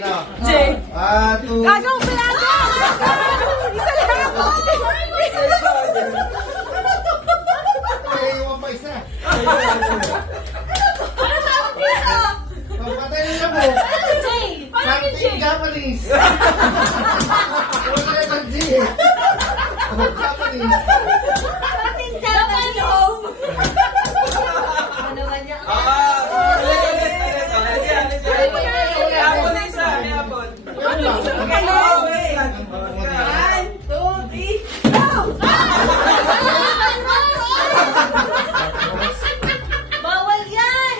J. Two. Gagaw, palago! Isa lang! Iwan pa isa. Ano tawag dito? Papatay nila mo. Ano J? Paano yung J? Something Japanese. Wala na G. Japanese. Something Japanese. Ano ba niya? Bawal yan!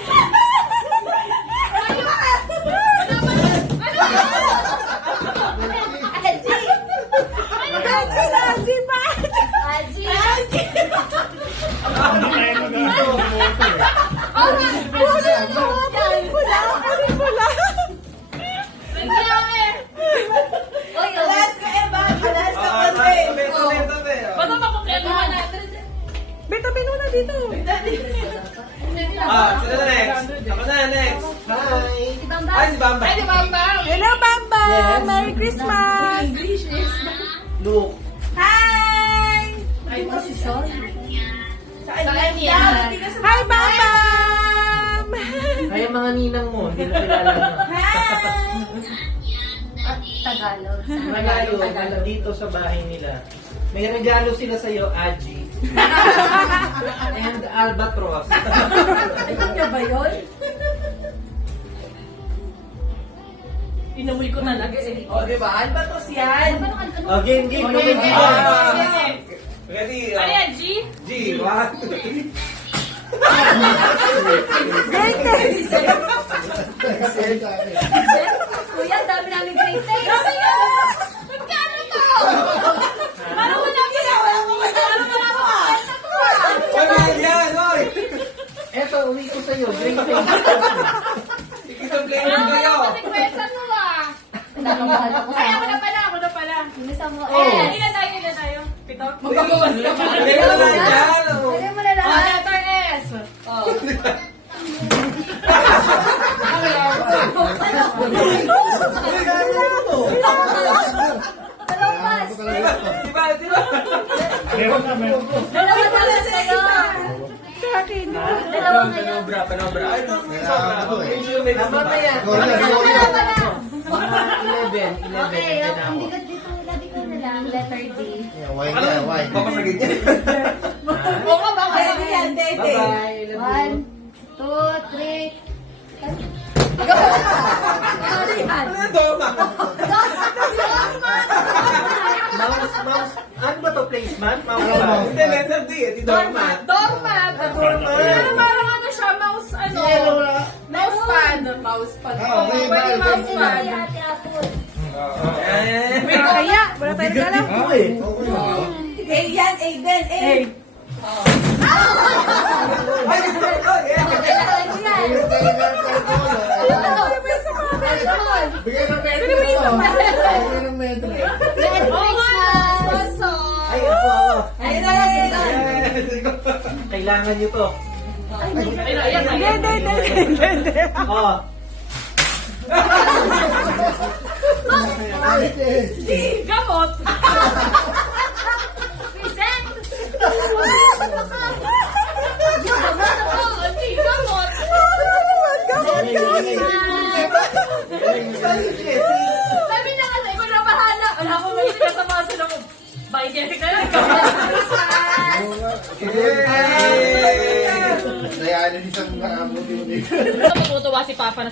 Beto, pinuna dito. Sino next? Ako na, next. Ay, si Bamba. Hello, Bamba! Merry Christmas! Luke. Hi! Ay, posisyon. Hi, Bamba! Ay, ang mga ninang mo, hindi mo kilala na. Tagalog. Regalo, dito sa bahay nila. May regalo sila sa'yo, Aji. And Albatros. Ito niya ba yun? Inamoy ko talaga eh. O, diba? Albatros yan. Oh, game. Ready? Ano yan, G? G, 1, 2, 3. Kuya, ang dami namin great taste. Dami yan! Magkano to? Parang wala ginawa. Parang wala ko kwenta to ah. Wala yan, oy! Eto, uwi ko sa'yo. Drink Ikisa-play Parang mo wala kayo. ko kasi kwenta to ah. Nagmamahal ako Ay, sa ako na pala. Inis mo. Ilan tayo? Pito? Magpapawas ka pa. Hindi ko na yan. Pwede mo na Oh, lahat. letter S. Dalawang Diba? Meron na. Dalawa na sa'yo. Sa akin. Dalawa ngayon. Panobra. Ay, ito. Tama na yan. Wala. 11. Okay, hindi ka dito. Labi ko na lang. Letter D. Why na, why? Papasagin niya. Oo nga ba? Pwede yan, Dede. Bye-bye. 1, 2, 3. Ano yan? Ano yung doma? Mouse. Ano ba to? Placement? Mouse ba? Hindi, letter D. Di doormat. Doormat. Pero parang ano siya, mouse pad. Pwede mouse pad. Ate Apple. May kaya. Wala tayo na lang. A yan, A din, A. Bigay ng metro. Bigay ng metro. Merry Christmas! Ay, ako. Ayun na lang sila. Kailangan nyo to. Hindi. Oh. Gamot. Gamot. Sabi niya kasi, ikaw na bahala. Wala ko may sinasama sila ko. Bye, Jessica. Kaya ano isang nakabuti mo dito. Matutuwa si Papa na